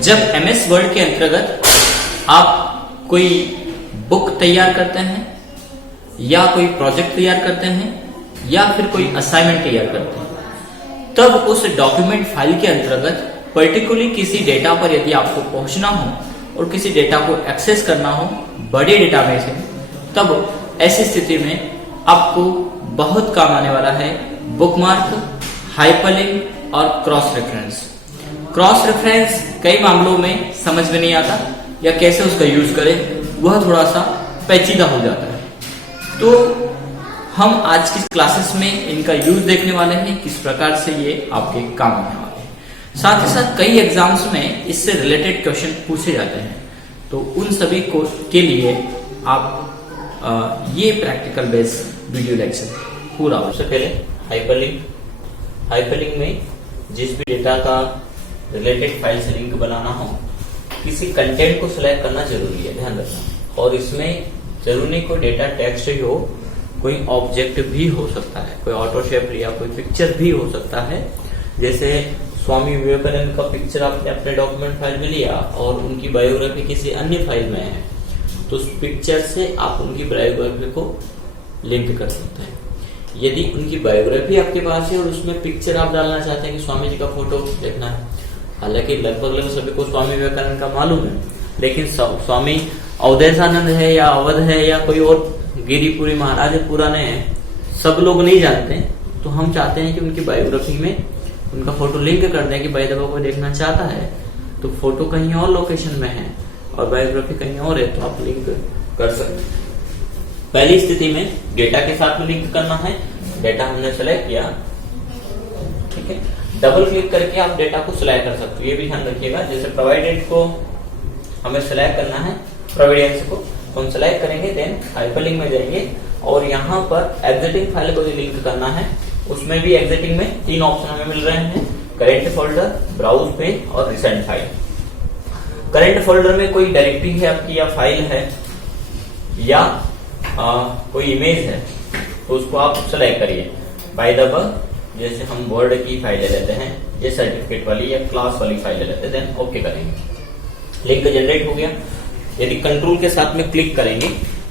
जब MS word के अंतर्गत आप कोई बुक तैयार करते हैं या कोई प्रोजेक्ट तैयार करते हैं या फिर कोई असाइनमेंट तैयार करते हैं, तब उस डॉक्यूमेंट फाइल के अंतर्गत पर्टिकुलरली किसी डेटा पर यदि आपको पहुंचना हो और किसी डेटा को एक्सेस करना हो बड़े डेटाबेस में, तब ऐसी स्थिति में आपको बहुत काम आने वाला है बुकमार्क, हाइपरलिंक और क्रॉस रेफरेंस। क्रॉस रेफरेंस कई मामलों में समझ में नहीं आता या कैसे उसका यूज करें वह थोड़ा सा पेचीदा हो जाता है। तो हम आज की क्लासेस में इनका यूज देखने वाले हैं, किस प्रकार से ये आपके काम आने वाले हैं। साथ ही साथ कई एग्जाम्स में इससे रिलेटेड क्वेश्चन पूछे जाते हैं, तो उन सभी को के लिए आप ये प्रैक्टिकल बेस्ड वीडियो लेक्चर पूरा। सबसे पहले हाइपरलिंक में जिस भी डेटा का रिलेटेड फाइल से लिंक बनाना हो, किसी कंटेंट को सिलेक्ट करना जरूरी है, ध्यान रखना। और इसमें जरूरी नहीं कोई डेटा टेक्स्ट ही हो, कोई ऑब्जेक्ट भी हो सकता है, कोई ऑटो शेप या कोई पिक्चर भी हो सकता है। जैसे स्वामी विवेकानंद का पिक्चर आपने अपने डॉक्यूमेंट फाइल में लिया और उनकी बायोग्राफी किसी अन्य फाइल में है, तो उस पिक्चर से आप उनकी बायोग्राफी को लिंक कर सकते हैं। यदि उनकी बायोग्राफी आपके पास है और उसमें पिक्चर आप डालना चाहते हैं कि स्वामी जी का फोटो देखना है, हालांकि लगभग सभी को स्वामी विवेकानंद का मालूम है, लेकिन स्वामी अवधेशानंद है या अवध है या कोई और गिरिपुरी महाराज पुराने हैं, सब लोग नहीं जानते। तो हम चाहते हैं कि उनकी बायोग्राफी में उनका फोटो लिंक कर दें कि भाई दबा कोई देखना चाहता है तो फोटो कहीं और लोकेशन में है और बायोग्राफी कहीं और है, तो आप लिंक कर सकते हैं। पहली स्थिति में डेटा के साथ में लिंक करना है। डेटा हमने सेलेक्ट किया, ठीक है, डबल क्लिक करके आप डेटा को सिलेक्ट कर सकते हो। ये भी ध्यान रखिएगा, जैसे प्रोवाइडेड को हमें सिलेक्ट करना है, प्रोविडेंस को हम सिलेक्ट करेंगे, देन हाइपरलिंक में जाएंगे और यहाँ पर एग्जिटिंग फाइल को जो लिंक करना है, उसमें भी एग्जिटिंग में 3 ऑप्शन हमें मिल रहे हैं, करेंट फोल्डर, ब्राउज पेज और रिसेंट फाइल। करेंट फोल्डर में कोई डायरेक्टरी है आपकी या फाइल है या कोई इमेज है, तो उसको आप सेलेक्ट करिए बाय द बर्थ। जैसे हम वर्ड की फाइल ले लेते हैं, ये सर्टिफिकेट वाली या क्लास वाली फाइल ले लेते हैं, देन ओके करेंगे। लिंक जनरेट हो गया। यदि कंट्रोल के साथ में क्लिक करेंगे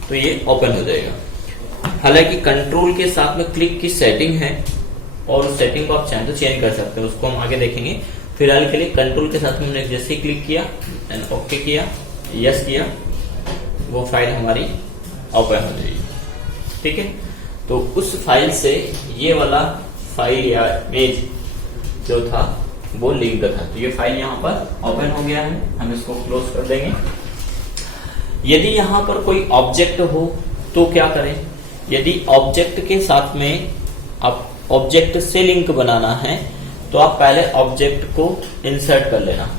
तो ये ओपन हो जाएगा। हालांकि कंट्रोल के साथ में क्लिक की सेटिंग है और उस सेटिंग को आप चाहें तो चेंज कर सकते हो, उसको हम आगे देखेंगे। फिलहाल के लिए कंट्रोल के साथ में हमने जैसे ही क्लिक किया, देन ओके किया, यस किया, वो फाइल हमारी ओपन हो जाएगी, ठीक है। तो उस फाइल से ये वाला फाइल या इमेज जो था वो लिंक था, तो ये फाइल यहाँ पर ओपन हो गया है। हम इसको क्लोज कर देंगे। यदि यहाँ पर कोई ऑब्जेक्ट हो तो क्या करें? यदि ऑब्जेक्ट के साथ में आप ऑब्जेक्ट से लिंक बनाना है तो आप पहले ऑब्जेक्ट को इंसर्ट कर लेना।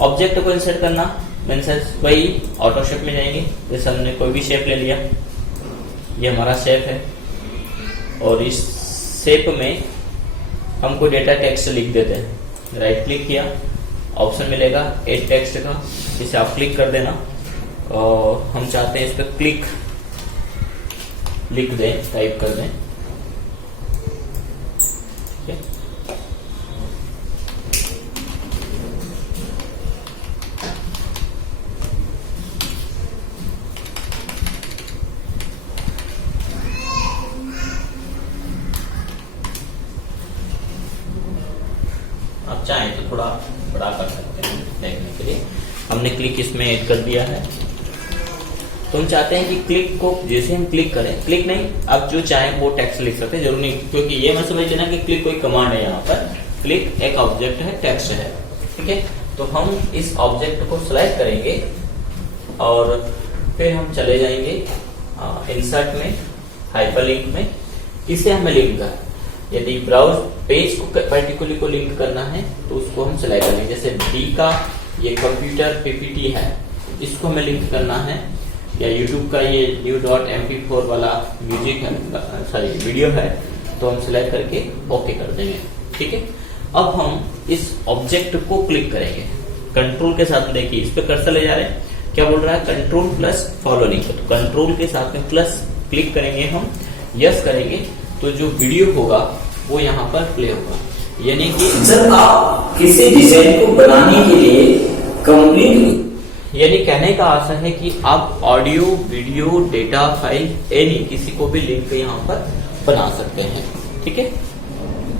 ऑब्जेक्ट को इंसर्ट करना मीन्स वही ऑटो शेप में जाएंगे। जैसे हमने कोई भी शेप ले लिया, ये हमारा शेप है और इस शेप में हम कोई डेटा टेक्स्ट लिख देते हैं। राइट क्लिक किया, ऑप्शन मिलेगा एड टेक्स्ट का, इसे आप क्लिक कर देना और हम चाहते हैं इस पर क्लिक लिख दें, टाइप कर दें, ठीक है। आप चाहें तो थोड़ा बड़ा कर सकते हैं देखने के लिए। हमने क्लिक इसमें ऐड कर दिया है। तो हम चाहते हैं कि क्लिक को जैसे हम क्लिक करें, क्लिक नहीं, आप जो चाहें वो टेक्स्ट लिख सकते हैं, जरूर नहीं, क्योंकि ये मैं समझ ना कि क्लिक कोई कमांड है। यहाँ पर क्लिक एक ऑब्जेक्ट है, टेक्स्ट है, ठीक है। तो हम इस ऑब्जेक्ट को सिलेक्ट करेंगे और फिर हम चले जाएंगे इंसर्ट में, हाइपरलिंक में, इसे हमें लिंक करना। यदि ब्राउज पेज को पर्टिकुलरली को लिंक करना है तो उसको हम सिलेक्ट करेंगे। जैसे डी का ये कंप्यूटर पीपीटी है, इसको हमें लिंक करना है, या यूट्यूब का ये new.mp4 वाला म्यूजिक है, सॉरी वीडियो है, तो हम सिलेक्ट करके ओके कर देंगे, ठीक है। अब हम इस ऑब्जेक्ट को क्लिक करेंगे कंट्रोल के साथ। देखिए इस पे कर्सर ले जा रहे हैं, क्या बोल रहा है? Control plus follow link. तो कंट्रोल के साथ में प्लस क्लिक करेंगे, हम यस करेंगे तो जो वीडियो होगा वो यहाँ पर प्ले होगा। यानी कि जब आप किसी डिजाइन को बनाने के लिए यानी कहने का आशा है कि आप audio, video, data file any किसी को भी लिंक यहाँ पर बना सकते हैं। ठीक है,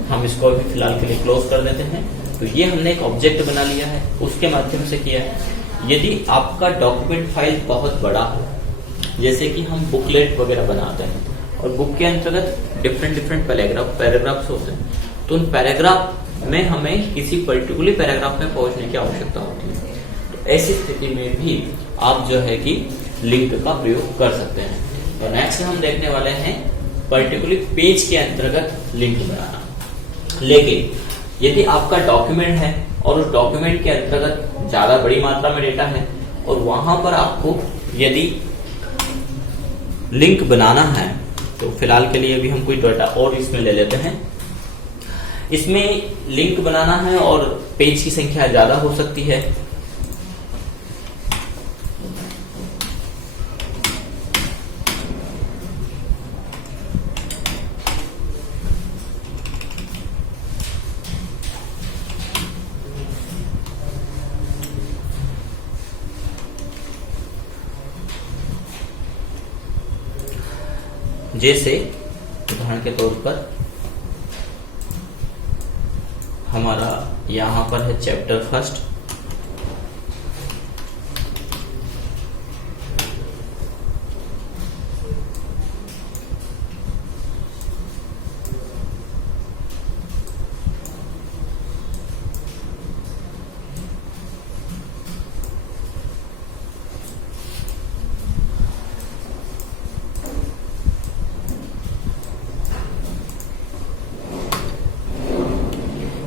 हम इसको अभी फिलहाल के लिए क्लोज कर देते हैं। तो ये हमने एक ऑब्जेक्ट बना लिया है, उसके माध्यम से किया है। यदि आपका डॉक्यूमेंट फाइल बहुत बड़ा हो, जैसे कि हम बुकलेट वगैरह बनाते हैं और बुक के अंतर्गत डिफरेंट पैराग्राफ्स होते हैं, तो उन पैराग्राफ में हमें किसी पर्टिकुलर पैराग्राफ में पहुंचने की आवश्यकता होती है। तो ऐसी स्थिति में भी आप जो है कि लिंक का प्रयोग कर सकते हैं। तो नेक्स्ट हम देखने वाले हैं पर्टिकुलर पेज के अंतर्गत लिंक बनाना। लेकिन यदि आपका डॉक्यूमेंट है और उस डॉक्यूमेंट के अंतर्गत ज्यादा बड़ी मात्रा में डेटा है और वहां पर आपको यदि लिंक बनाना है, तो फिलहाल के लिए अभी हम कोई डेटा और इसमें ले लेते हैं। इसमें लिंक बनाना है और पेज की संख्या ज्यादा हो सकती है। जैसे उदाहरण के तौर पर हमारा यहां पर है चैप्टर फर्स्ट,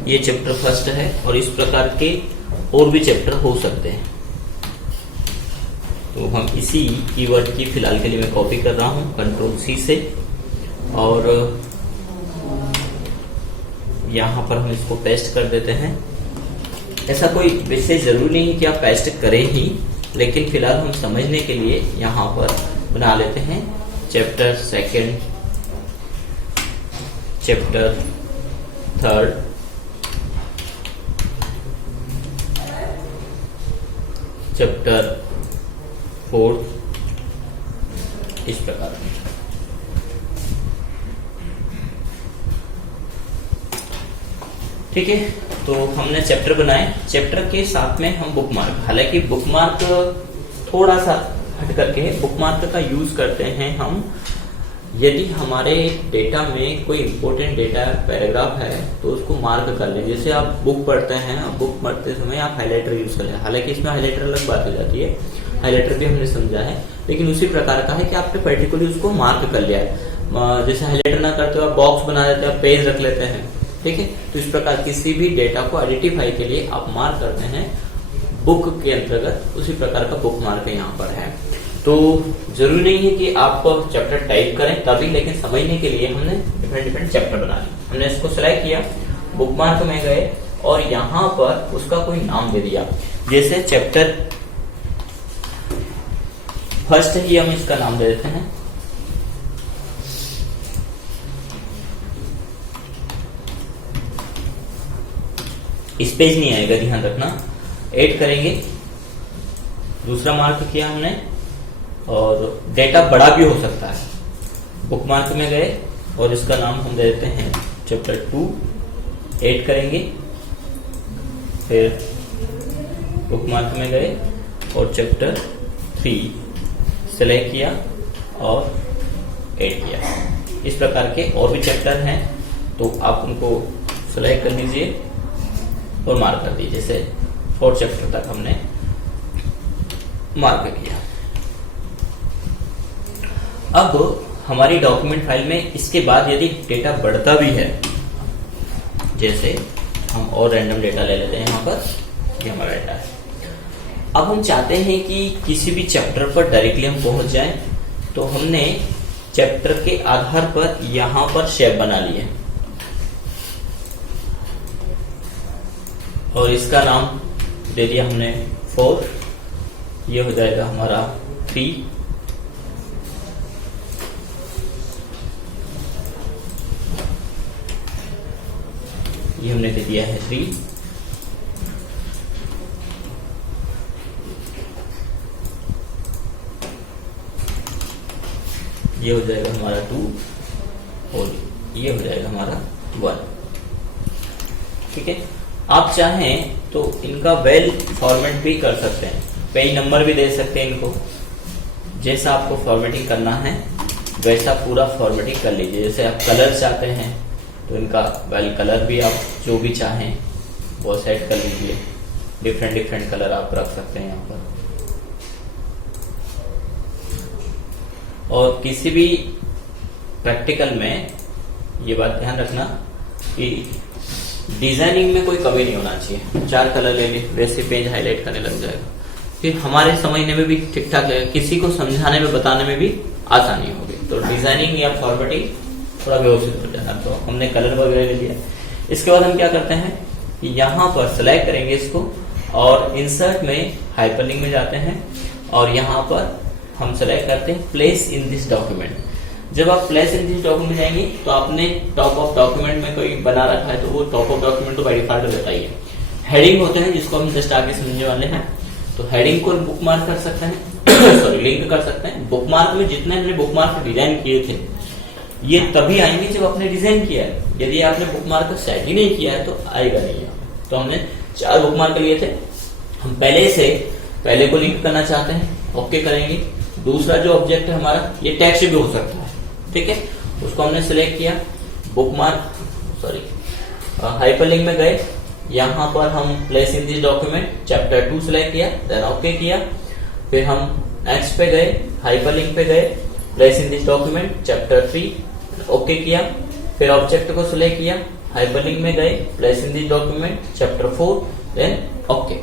ये चैप्टर फर्स्ट है और इस प्रकार के और भी चैप्टर हो सकते हैं। तो हम इसी कीवर्ड की फिलहाल के लिए मैं कॉपी कर रहा हूं Ctrl+C से, और यहां पर हम इसको पेस्ट कर देते हैं। ऐसा कोई विशेष जरूरी नहीं है कि आप पेस्ट करें ही, लेकिन फिलहाल हम समझने के लिए यहां पर बना लेते हैं chapter second, chapter third, chapter fourth, इस प्रकार। ठीक है, तो हमने चैप्टर बनाए। चैप्टर के साथ में हम बुकमार्क, हालांकि बुकमार्क थोड़ा सा हट करके है। बुकमार्क का यूज करते हैं हम यदि हमारे डेटा में कोई इंपॉर्टेंट डेटा पैराग्राफ है तो उसको मार्क कर लें। जैसे आप बुक पढ़ते हैं, बुक पढ़ते समय आप हाइलाइटर यूज कर लें। हालांकि इसमें हाइलाइटर अलग बात हो जाती है, हाइलाइटर भी हमने समझा है, लेकिन उसी प्रकार का है कि आपने पर्टिकुलरली उसको मार्क कर लिया है। जैसे हाइलाइटर ना करते हो आप बॉक्स बना देते हो, आप पेज रख लेते हैं। ठीक है, तो इस प्रकार किसी भी डेटा को आइडेंटिफाई के लिए आप मार्क करते हैं बुक के अंतर्गत, उसी प्रकार का बुक मार्क यहाँ पर है। तो जरूरी नहीं है कि आप चैप्टर टाइप करें तभी, लेकिन समझने के लिए हमने डिफरेंट चैप्टर बना लिए। हमने इसको सिलेक्ट किया, बुकमार्क में गए और यहाँ पर उसका कोई नाम दे दिया। जैसे चैप्टर फर्स्ट ही हम इसका नाम दे देते हैं। स्पेस नहीं आएगा, ध्यान रखना। ऐड करेंगे, दूसरा मार्क किया हमने, और डेटा बड़ा भी हो सकता है। बुकमार्क में गए और इसका नाम हम दे देते हैं चैप्टर 2। ऐड करेंगे, फिर बुकमार्क में गए और चैप्टर 3 सेलेक्ट किया और ऐड किया। इस प्रकार के और भी चैप्टर हैं, तो आप उनको सेलेक्ट कर लीजिए और मार्क कर दीजिए। जैसे 4 चैप्टर तक हमने मार्क किया। अब हमारी डॉक्यूमेंट फाइल में इसके बाद यदि डेटा बढ़ता भी है, जैसे हम और रैंडम डेटा ले लेते हैं, यहाँ पर ये हमारा डेटा है। अब हम चाहते हैं कि किसी भी चैप्टर पर डायरेक्टली हम पहुंच जाएं, तो हमने चैप्टर के आधार पर यहाँ पर शेप बना लिए और इसका नाम दे दिया हमने 4। ये हो जाएगा हमारा 3। ये हमने दे दिया है 3। ये हो जाएगा हमारा 2 और ये हो जाएगा हमारा 1। ठीक है, आप चाहें तो इनका वेल फॉर्मेट भी कर सकते हैं, पेज नंबर भी दे सकते हैं इनको। जैसा आपको फॉर्मेटिंग करना है वैसा पूरा फॉर्मेटिंग कर लीजिए। जैसे आप कलर चाहते हैं तो इनका वेल कलर भी आप जो भी चाहें वो सेट कर लीजिए। डिफरेंट कलर आप रख सकते हैं यहाँ पर। और किसी भी प्रैक्टिकल में ये बात ध्यान रखना कि डिजाइनिंग में कोई कमी नहीं होना चाहिए। 4 कलर ले ली, वैसे पेज हाईलाइट करने लग जाएगा, फिर हमारे समझने में भी ठीक ठाक लगेगा, किसी को समझाने में बताने में भी आसानी होगी। तो डिजाइनिंग या फॉर्मेटिंग थोड़ा व्यवस्थित हो जाना। तो हमने कलर वगैरह ले लिया। इसके बाद हम क्या करते हैं कि यहाँ पर सिलेक्ट करेंगे इसको और इंसर्ट में हाइपरलिंक में जाते हैं और यहाँ पर हम सेलेक्ट करते हैं प्लेस इन दिस डॉक्यूमेंट। जब आप प्लेस इन दिस डॉक्यूमेंट में जाएंगे तो आपने टॉप ऑफ डॉक्यूमेंट में कोई बना रखा है तो वो टॉप ऑफ डॉक्यूमेंट तो बाय डिफॉल्ट रहता ही है। हेडिंग होते हैं जिसको हम जस्ट आगे समझने वाले हैं। तो हेडिंग को बुकमार्क कर सकते हैं सॉरी लिंक कर सकते हैं। बुकमार्क में जितने हमने बुकमार्क डिजाइन किए थे ये तभी आएंगे जब आपने डिजाइन किया है। यदि आपने बुकमार्क सेट ही नहीं किया है तो आएगा नहीं। तो हमने 4 बुकमार्क लिए थे। हम पहले को लिंक करना चाहते हैं, ओके करेंगे। दूसरा जो ऑब्जेक्ट है हमारा ये टेक्स्ट भी हो सकता है, ठीक है, उसको हमने सिलेक्ट किया। हाइपरलिंक में गए, यहाँ पर हम place in this document chapter 2 select किया, देन ओके किया। फिर हम नेक्स्ट पे गए, हाइपरलिंक पे गए, place in this document chapter 3 okay किया। फिर ऑब्जेक्ट को सिलेक्ट किया, हाइपरलिंक में गए, place in this document chapter 4 then okay.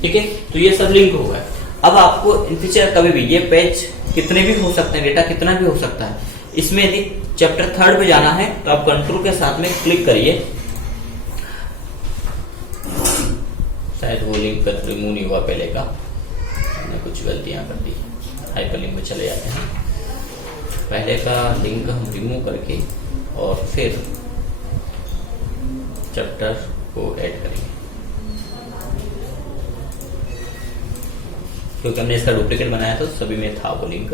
ठीक है, तो ये सब लिंक हो गया। अब आपको इन फ्यूचर कभी भी ये पेज कितने भी हो सकते हैं, डेटा कितना भी हो सकता है। इसमें यदि चैप्टर 3 पे जाना है तो आप कंट्रोल के साथ में क्लिक करिए। शायद वो लिंक रिमूव नहीं हुआ पहले का, मैंने कुछ गलतियां कर दी। हाइपरलिंक में चले जाते हैं, पहले का लिंक हम रिमूव करके और फिर चैप्टर को ऐड करेंगे, क्योंकि हमने इसका डुप्लीकेट बनाया तो सभी में था वो लिंक।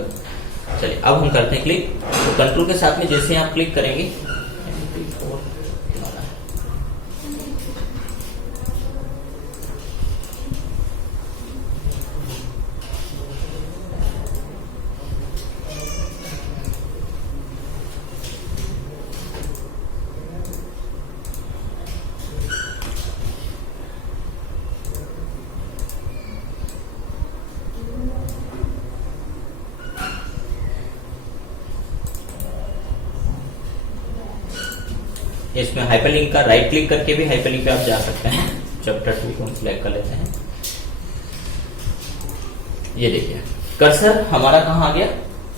चलिए अब हम करते हैं क्लिक। तो कंट्रोल के साथ में जैसे आप क्लिक करेंगे इसमें हाइपरलिंक का राइट क्लिक करके भी हाइपरलिंक पे आप जा सकते हैं। चैप्टर 2 को हम सिलेक्ट कर लेते हैं। ये देखिए कर्सर हमारा कहाँ आ गया,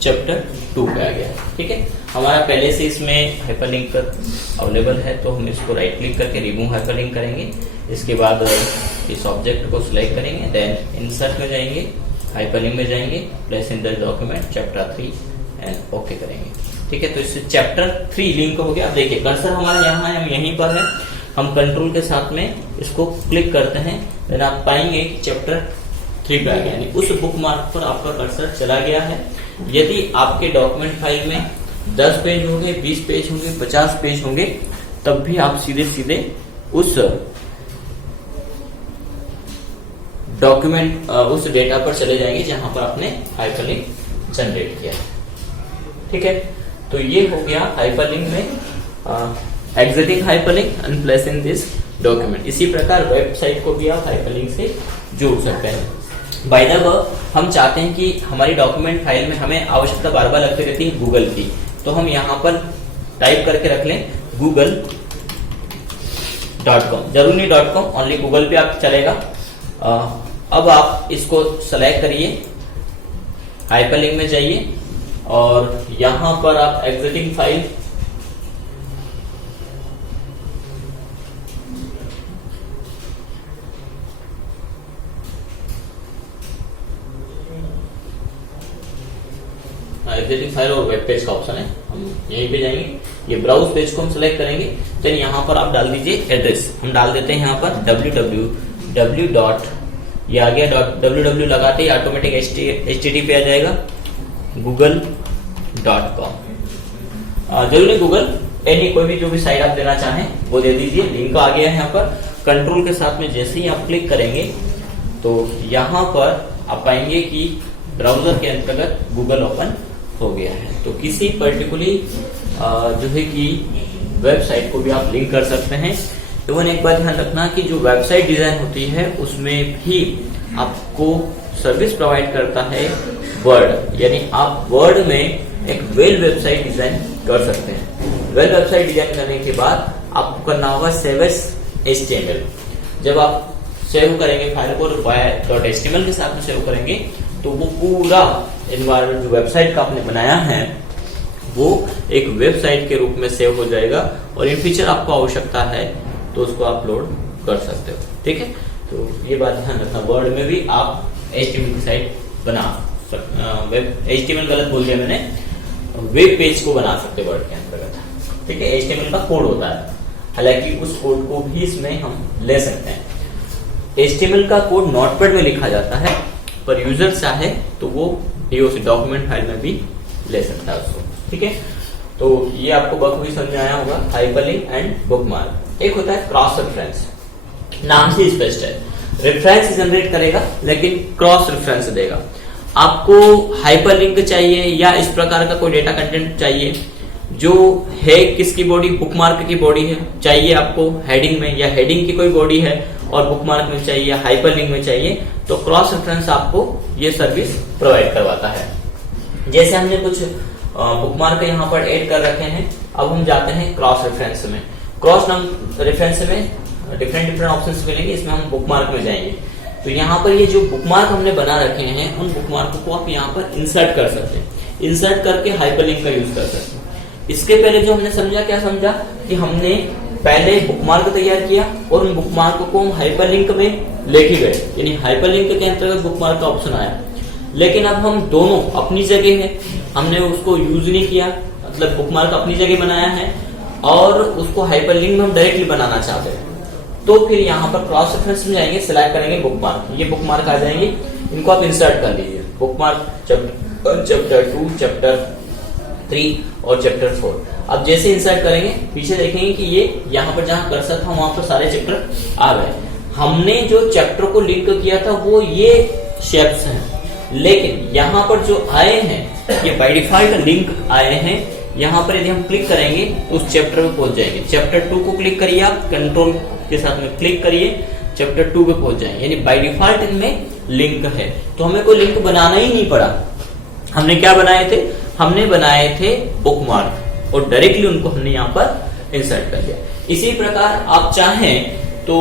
चैप्टर 2 पे आ गया। ठीक है, हमारा पहले से इसमें हाइपरलिंक अवेलेबल है तो हम इसको राइट क्लिक करके रिमूव हाइपरलिंक करेंगे। इसके बाद इस ऑब्जेक्ट को सिलेक्ट करेंगे, देन इंसर्ट में जाएंगे, हाइपरलिंक में जाएंगे, place in the document chapter 3 and okay करेंगे। ठीक है, तो इससे चैप्टर 3 लिंक हो गया। अब देखिए कर्सर हमारा यहाँ है, हम यहीं पर है। हम कंट्रोल के साथ में इसको क्लिक करते हैं, देन आप पाएंगे चैप्टर 3 पे आ गया, यानी उस बुकमार्क पर आपका कर्सर चला गया है। यदि आपके डॉक्यूमेंट फाइल में 10 पेज होंगे, 20 पेज होंगे, 50 पेज होंगे, तब भी आप सीधे सीधे उस डॉक्यूमेंट उस डेटा पर चले जाएंगे जहां पर आपने हाइपरलिंक जनरेट किया। ठीक है, तो ये हो गया हाइपरलिंक में exiting hyperlink and place in this document. इसी प्रकार वेबसाइट को भी आप हाइपरलिंक से जोड़ सकते हैं। बाय द वे हम चाहते हैं कि हमारी डॉक्यूमेंट फाइल में हमें आवश्यकता बार बार लगती रहती है गूगल की, तो हम यहाँ पर टाइप करके रख लें google.com। जरूर नहीं .com, ओनली गूगल पे आप चलेगा। अब आप इसको सेलेक्ट करिए, हाइपरलिंक में जाइए और यहां पर आप एग्जिटिंग फाइल एग्जिटिंग फाइल और वेब पेज का ऑप्शन है, हम यहीं पे जाएंगे। ये ब्राउज पेज को हम सिलेक्ट करेंगे, देन यहाँ पर आप डाल दीजिए एड्रेस। हम डाल देते हैं यहाँ पर www. ये आ गया .www लगाते ही ऑटोमेटिक HTTP पे आ जाएगा google.com। जरूरी गूगल एनी कोई भी जो भी साइट आप देना चाहें वो दे दीजिए। लिंक आ गया है यहाँ पर। कंट्रोल के साथ में जैसे ही आप क्लिक करेंगे तो यहाँ पर आप पाएंगे कि ब्राउजर के अंतर्गत गूगल ओपन हो गया है। तो किसी पर्टिकुलर जो है कि वेबसाइट को भी आप लिंक कर सकते हैं। इवन एक बात ध्यान रखना कि जो वेबसाइट डिजाइन होती है उसमें भी आपको सर्विस प्रोवाइड करता है वर्ड, यानी आप वर्ड में एक वेल वेबसाइट डिजाइन कर सकते हैं। वेल वेबसाइट डिजाइन करने के बाद आपको करना होगा सेव एज HTML। जब आप सेव करेंगे फाइल को .html के साथ में सेव करेंगे तो वो पूरा एनवायरनमेंट जो वेबसाइट का आपने बनाया है वो एक वेबसाइट के रूप में सेव हो जाएगा और इन फ्यूचर आपको आवश्यकता है तो उसको अपलोड कर सकते हो। ठीक है, तो ये बात ध्यान रखना। वर्ड में भी आप HTML की साइट बना HTML गलत बोल दिया मैंने, वेब पेज को बना सकते वर्ड के अंतर्गत। ठीक है, HTML का कोड होता है, हालांकि उस कोड को भी इसमें हम ले सकते हैं। HTML का कोड नोटपैड में लिखा जाता है, पर यूजर चाहे तो वो DOC डॉक्यूमेंट फाइल में भी ले सकता है उसको। ठीक है, तो ये आपको बखूबी समझ में आया होगा, हाइपरलिंक एंड बुकमार्क। एक होता है क्रॉस रेफरेंस, नाम से स्पष्ट है, रेफरेंस जनरेट करेगा लेकिन क्रॉस रेफरेंस देगा। आपको हाइपरलिंक चाहिए या इस प्रकार का कोई डेटा कंटेंट चाहिए जो है किसकी बॉडी, बुकमार्क की बॉडी है चाहिए आपको हेडिंग में, या हेडिंग की कोई बॉडी है और बुकमार्क में चाहिए या हाइपरलिंक में चाहिए, तो क्रॉस रेफरेंस आपको ये सर्विस प्रोवाइड करवाता है। जैसे हमने कुछ बुकमार्क यहाँ पर ऐड कर रखे हैं, अब हम जाते हैं क्रॉस रेफरेंस में। क्रॉस रेफरेंस में डिफरेंट ऑप्शंस मिलेंगे, इसमें हम बुकमार्क में जाएंगे। तो यहाँ पर ये जो बुकमार्क हमने बना रखे हैं उन बुकमार्क को आप यहाँ पर इंसर्ट कर सकते हैं। इंसर्ट करके हाइपरलिंक का यूज कर सकते हैं। इसके पहले जो हमने समझा, क्या समझा कि हमने पहले बुकमार्क तैयार किया और उन बुकमार्क को हम हाइपरलिंक में लेके गए, यानी हाइपरलिंक के अंतर्गत बुकमार्क का ऑप्शन आया। लेकिन अब हम दोनों अपनी जगह है, हमने उसको यूज नहीं किया, मतलब बुकमार्क अपनी जगह बनाया है और उसको हाइपरलिंक में हम डायरेक्टली बनाना चाहते हैं। तो फिर यहाँ पर क्रॉस रेफरेंस में जाएंगे, सिलेक्ट करेंगे बुकमार्क, ये बुकमार्क आ जाएंगे, इनको आप इंसर्ट कर लीजिए। बुकमार्क चैप्टर 2, चैप्टर 3 और चैप्टर 4। अब जैसे इंसर्ट करेंगे पीछे देखेंगे कि ये यहाँ पर जहाँ कर्सर था वहां पर सारे चैप्टर आ गए। हमने जो चैप्टर को लिंक किया था वो ये शेप्स हैं, लेकिन यहाँ पर जो आए हैं ये बाय डिफॉल्ट लिंक आए हैं। यहाँ पर यदि हम क्लिक करेंगे तो उस चैप्टर पे पहुंच जाएंगे। चैप्टर 2 को क्लिक करिए, आप कंट्रोल के साथ में क्लिक करिए, चैप्टर 2 पे पहुंच जाएंगे, यानी बाय डिफॉल्ट इनमें लिंक है। तो हमें कोई लिंक बनाना ही नहीं पड़ा। हमने क्या बनाए थे, हमने बनाए थे बुकमार्क और डायरेक्टली उनको हमने यहाँ पर इंसर्ट कर दिया। इसी प्रकार आप चाहें तो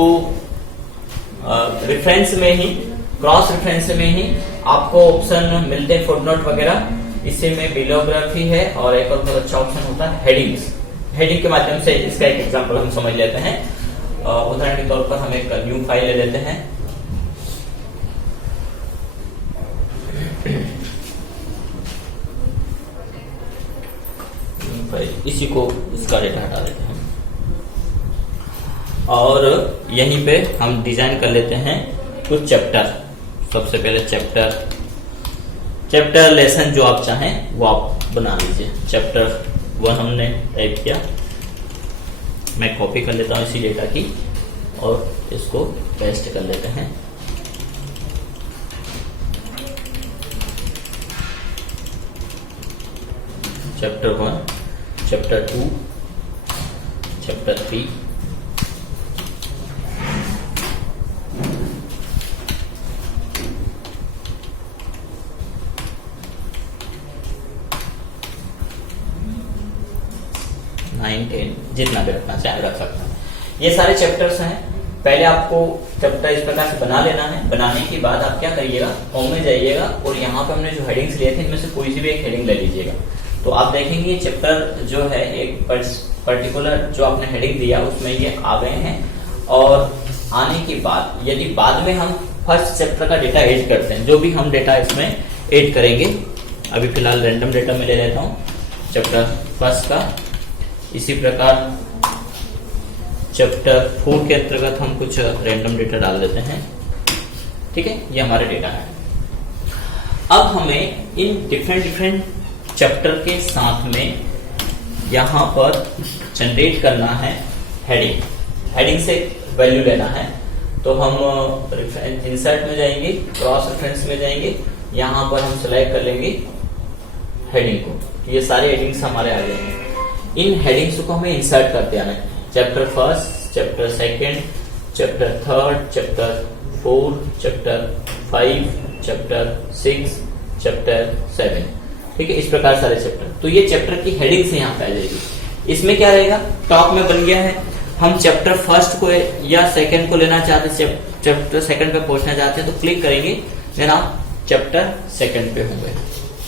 रेफरेंस में ही, क्रॉस रेफरेंस में ही आपको ऑप्शन मिलते हैं फुटनोट वगैरह। इसी में बिलियोग्राफी है और एक और बहुत अच्छा ऑप्शन होता है हेडिंग्स। हेडिंग के माध्यम से इसका एक एग्जांपल हम समझ लेते हैं। उदाहरण के तौर पर हम एक न्यू फाइल ले लेते हैं। इसी को, इसका डेटा हटा देते हैं और यहीं पे हम डिजाइन कर लेते हैं कुछ चैप्टर। सबसे पहले चैप्टर लेसन जो आप चाहें वो आप बना लीजिए। चैप्टर 1 हमने टाइप किया, मैं कॉपी कर लेता हूं इसी डेटा की और इसको पेस्ट कर लेते हैं। चैप्टर 1, चैप्टर 2, चैप्टर 3, जितना भी रखना चाहे रख सकते हैं। ये सारे चैप्टर्स हैं। पहले आपको चैप्टर इस प्रकार से बना लेना है। बनाने के बाद आप क्या करिएगा, होम में जाइएगा और यहाँ पे हमने जो हेडिंग्स लिए थे इनमें से कोई सी भी एक हेडिंग ले लीजिएगा। तो आप देखेंगे चैप्टर जो है एक पर्टिकुलर जो आपने हेडिंग दिया उसमें ये आ गए हैं। और आने के बाद यदि बाद में हम फर्स्ट चैप्टर का डेटा ऐड करते हैं, जो भी हम डेटा इसमें ऐड करेंगे, अभी फिलहाल रैंडम डेटा में ले लेता हूँ चैप्टर 1 का। इसी प्रकार चैप्टर 4 के अंतर्गत हम कुछ रैंडम डेटा डाल देते हैं। ठीक है, ये हमारे डेटा है। अब हमें इन डिफरेंट चैप्टर के साथ में यहां पर जनरेट करना है हेडिंग, हेडिंग से वैल्यू लेना है। तो हम इंसर्ट में जाएंगे, क्रॉस रेफरेंस में जाएंगे, यहां पर हम सिलेक्ट कर लेंगे हेडिंग को। ये सारे हेडिंग्स हमारे आ जाएंगे। इन हेडिंग्स को हमें इंसर्ट करते आना है। Chapter first, chapter second, chapter third, chapter 4, chapter 5, chapter 6, chapter 7। ठीक है, इस प्रकार सारे चैप्टर। तो ये चैप्टर की हेडिंग से यहाँ पे आ जाएगी। इसमें क्या रहेगा, टॉप में बन गया है। हम चैप्टर फर्स्ट को या सेकंड को लेना चाहते हैं, चैप्टर सेकंड पे पहुंचना चाहते हैं तो क्लिक करेंगे, देन आप चैप्टर सेकंड पे होंगे।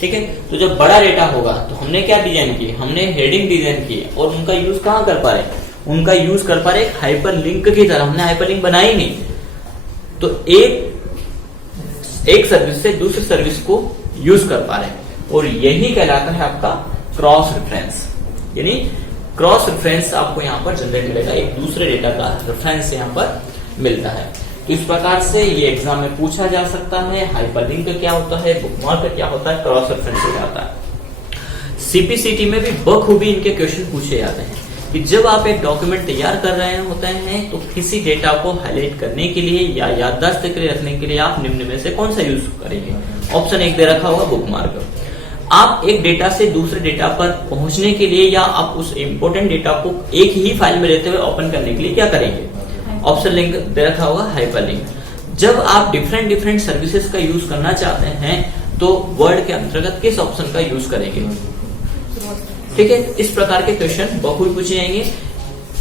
ठीक है, तो जब बड़ा डेटा होगा तो हमने क्या डिजाइन किए, हमने हेडिंग डिजाइन किए और उनका यूज कहाँ कर पा रहे, उनका यूज कर पा रहे हाइपर लिंक की तरह। हमने हाइपर लिंक बनाई नहीं, तो एक सर्विस से दूसरी सर्विस को यूज कर पा रहे हैं, और यही कहलाता है आपका क्रॉस रेफरेंस। यानी क्रॉस रेफरेंस आपको यहाँ पर जनरेट मिलेगा, एक दूसरे डेटा का रेफरेंस यहाँ पर मिलता है। तो इस प्रकार से ये एग्जाम में पूछा जा सकता है। हाइपरलिंक क्या होता है, बुकमार्क क्या होता है, क्रॉस रेफरेंस क्या होता है। सीपीसीटी में भी बखूबी इनके क्वेश्चन पूछे जाते हैं कि जब आप एक डॉक्यूमेंट तैयार कर रहे होते हैं तो किसी डेटा को हाईलाइट करने के लिए या याददाश्त के लिए रखने के लिए आप निम्न में से कौन सा यूज करेंगे। ऑप्शन 1 दे रखा होगा बुकमार्क। आप एक डेटा से दूसरे डेटा पर पहुंचने के लिए या आप उस इंपोर्टेंट डेटा को एक ही फाइल में रहते हुए ओपन करने के लिए क्या करेंगे, ऑप्शन लिंक दे रखा होगा हाइपरलिंक। जब आप डिफरेंट सर्विसेज का यूज करना चाहते हैं तो वर्ड के अंतर्गत किस ऑप्शन का यूज करेंगे। ठीक है, इस प्रकार के क्वेश्चन बहुत पूछे जाएंगे,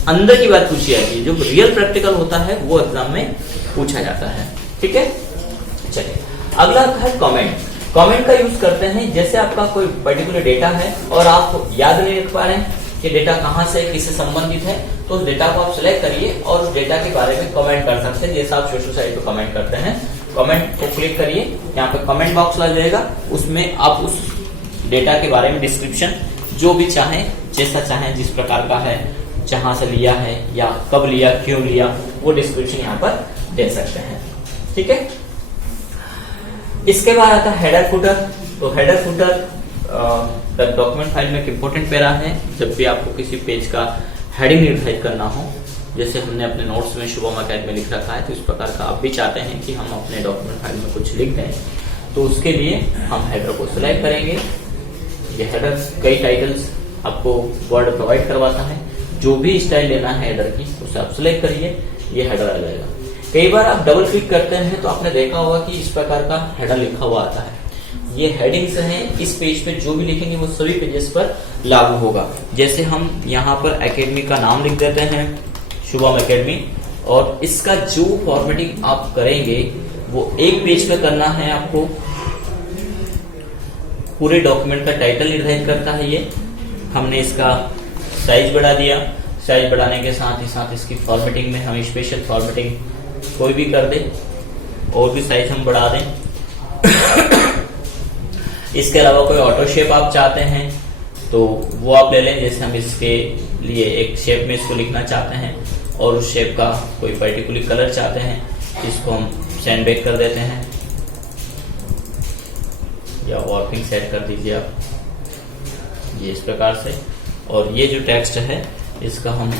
अंदर की बात पूछी जाती है, जो रियल प्रैक्टिकल होता है वो एग्जाम में पूछा जाता है। ठीक है, चलिए अगला है कमेंट। कमेंट का यूज करते हैं जैसे आपका कोई पर्टिकुलर डेटा है और आप याद नहीं रख पा रहे हैं कि डेटा कहां से किससे संबंधित है, तो उस डेटा को आप सिलेक्ट करिए और उस डेटा के बारे में कमेंट कर सकते हैं। जैसे आप सोशल साइट पे कमेंट करते हैं, कमेंट को क्लिक करिए, यहाँ पे कमेंट बॉक्स आ जाएगा, उसमें आप उस डेटा के बारे में डिस्क्रिप्शन जो भी चाहें, जैसा चाहें, जिस प्रकार का है, जहां से लिया है या कब लिया, क्यों लिया, वो डिस्क्रिप्शन यहाँ पर दे सकते हैं। ठीक है, इसके बाद आता है हेडर फुटर। तो हेडर फुटर डॉक्यूमेंट फाइल में एक इंपॉर्टेंट पैरा है। जब भी आपको किसी पेज का हेडिंग निर्धारित करना हो, जैसे हमने अपने नोट्स में शुभम अकेडमी में लिख रखा है, तो इस प्रकार का आप भी चाहते हैं कि हम अपने डॉक्यूमेंट फाइल में कुछ लिख दें, तो उसके लिए हम हेडर को सिलेक्ट करेंगे। ये हेडर कई टाइटल्स आपको वर्ड प्रोवाइड करवाता है, जो भी स्टाइल लेना है हेडर की उसे आप सिलेक्ट करिए, ये हेडर आ जाएगा। कई बार आप डबल क्लिक करते हैं तो आपने देखा होगा कि इस प्रकार का हेडर लिखा हुआ आता है। ये हेडिंग्स हैं, इस पेज पे जो भी लिखेंगे वो सभी पेजेस पर लागू होगा। जैसे हम यहाँ पर एकेडमी का नाम लिख देते हैं, शुभम एकेडमी, और इसका जो फॉर्मेटिंग आप करेंगे वो एक पेज पे करना है आपको। पूरे डॉक्यूमेंट का टाइटल निर्धारित करता है ये। हमने इसका साइज बढ़ा दिया, साइज बढ़ाने के साथ ही साथ इसकी फॉर्मेटिंग में हम स्पेशल फॉर्मेटिंग कोई भी कर दे और भी साइज हम बढ़ा दें। इसके अलावा कोई ऑटो शेप आप चाहते हैं तो वो आप ले लें। जैसे हम इसके लिए एक शेप में इसको लिखना चाहते हैं और उस शेप का कोई पर्टिकुलर कलर चाहते हैं, इसको हम सैंड बैक कर देते हैं या वॉर्पिंग सेट कर दीजिए आप, ये इस प्रकार से। और ये जो टेक्स्ट है इसका हम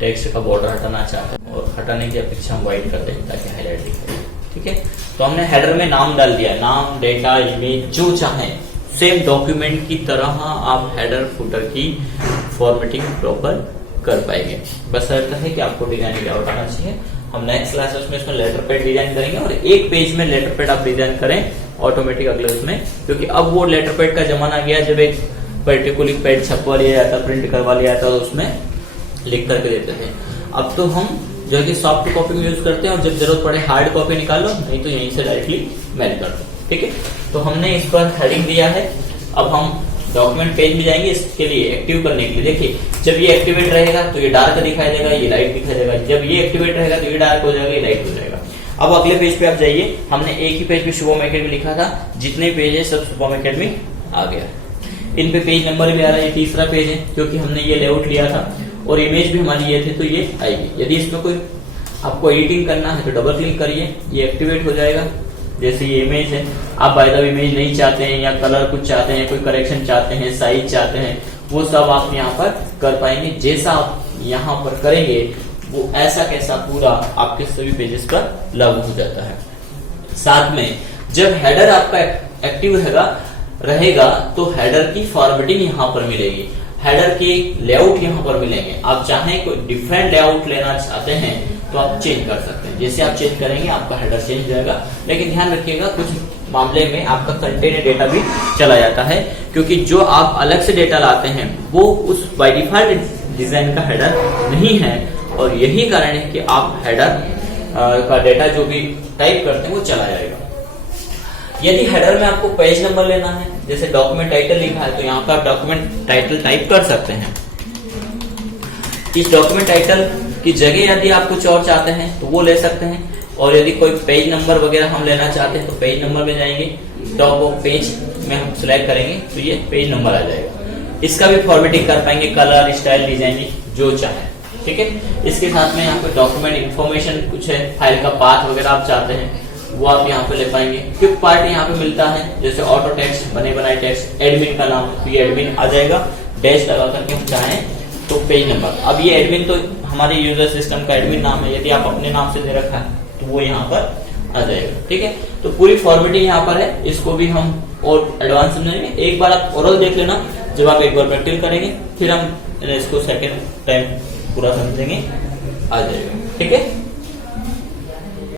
टेक्स्ट का बॉर्डर हटाना चाहते हैं और हटाने की अपेक्षा हम व्हाइट कर दें ताकि हाईलाइट दिखे। ठीक है, तो हमने हेडर में नाम डाल दिया, नाम, डेटा, इमेज जो चाहें, सेम डॉक्यूमेंट की तरह आप हेडर फुटर की फॉर्मेटिंग प्रॉपर कर पाएंगे। बस अर्थ है कि आपको डिजाइन लेआउट आना चाहिए। हम नेक्स्ट क्लासेस में इसमें लेटर पैड डिजाइन करेंगे और एक पेज में लेटर पैड आप डिजाइन करें ऑटोमेटिक अगले उसमें, क्योंकि अब वो लेटर पैड का जमाना गया जब एक पर्टिकुलर पैड छपवा लिया जाता, प्रिंट करवा लिया जाता, तो उसमें लिख करके देते थे। अब तो हम जो है कि सॉफ्ट कॉपी में यूज करते हैं और जब जरूरत पड़े हार्ड कॉपी निकाल लो, नहीं तो यहीं से डायरेक्टली मेल कर दो। ठीक है, तो हमने इस पर हेडिंग दिया है। अब हम डॉक्यूमेंट पेज में जाएंगे इसके लिए एक्टिव करने के लिए। देखिए, जब ये एक्टिवेट रहेगा तो ये डार्क दिखाई देगा, ये लाइट दिखाई देगा। जब ये एक्टिवेट रहेगा तो ये डार्क हो जाएगा, ये लाइट हो जाएगा। अब अगले पेज पे आप जाइए, हमने एक ही पेज पे शुभम एकेडमी लिखा था, जितने पेज है सब शुभम एकेडमी आ गया। इन पे पेज नंबर भी आ रहा है, ये तीसरा पेज है क्योंकि हमने ये लेआउट लिया था और इमेज भी हमारी ये थे तो ये आएगी। यदि इसमें कोई आपको एडिटिंग करना है तो डबल क्लिक करिए, ये एक्टिवेट हो जाएगा। जैसे ये इमेज है, आप बाय द वे इमेज नहीं चाहते हैं या कलर कुछ चाहते हैं, कोई करेक्शन चाहते हैं, साइज चाहते हैं, वो सब आप यहाँ पर कर पाएंगे। जैसा आप यहाँ पर करेंगे वो ऐसा कैसा पूरा आपके सभी पेजेस पर लागू हो जाता है। साथ में जब हेडर आपका एक्टिव रहेगा तो हेडर की फॉर्मेटिंग यहाँ पर मिलेगी, हेडर के लेआउट यहाँ पर मिलेंगे। आप चाहें कोई डिफरेंट लेआउट लेना चाहते हैं तो आप चेंज कर सकते हैं। जैसे आप चेंज करेंगे आपका हेडर चेंज हो जाएगा, लेकिन ध्यान रखिएगा कुछ मामले में आपका कंटेंट डेटा भी चला जाता है, क्योंकि जो आप अलग से डेटा लाते हैं वो उस बाय डिफॉल्ट डिजाइन का हेडर नहीं है, और यही कारण है कि आप हेडर का डेटा जो भी टाइप करते हैं वो चला जाएगा। यदि हेडर में आपको पेज नंबर लेना है, जैसे डॉक्यूमेंट टाइटल लिखा है तो यहाँ पर डॉक्यूमेंट टाइटल टाइप कर सकते हैं। इस डॉक्यूमेंट टाइटल की जगह यदि आप कुछ और चाहते हैं तो वो ले सकते हैं, और यदि कोई पेज नंबर वगैरह हम लेना चाहते हैं तो पेज नंबर में जाएंगे, टॉप ऑफ पेज में हम सिलेक्ट करेंगे तो ये पेज नंबर आ जाएगा। इसका भी फॉर्मेटिंग कर पाएंगे, कलर, स्टाइल, डिजाइनिंग जो चाहे, ठीक है। इसके साथ में यहाँ पे डॉक्यूमेंट इन्फॉर्मेशन कुछ है, फाइल का पाथ वगैरह आप चाहते हैं वो आप यहाँ पे ले पाएंगे। क्विक पार्ट यहाँ पे मिलता है, जैसे ऑटो टेक्स्ट, बने बनाए टेक्स्ट, एडमिन का नाम तो ये एडमिन आ जाएगा, डैश लगा करके हम चाहें तो पेज नंबर। अब ये एडमिन तो हमारे यूजर सिस्टम का एडमिन नाम है, यदि आप अपने नाम से दे रखा है तो वो यहाँ पर आ जाएगा, ठीक है। तो पूरी फॉर्मेटिंग यहाँ पर है, इसको भी हम और एडवांस समझेंगे। एक बार आप ओरल देख लेना, जब आप एक बार प्रैक्टिस करेंगे फिर हम इसको सेकेंड टाइम पूरा समझेंगे, आ जाएगा, ठीक है।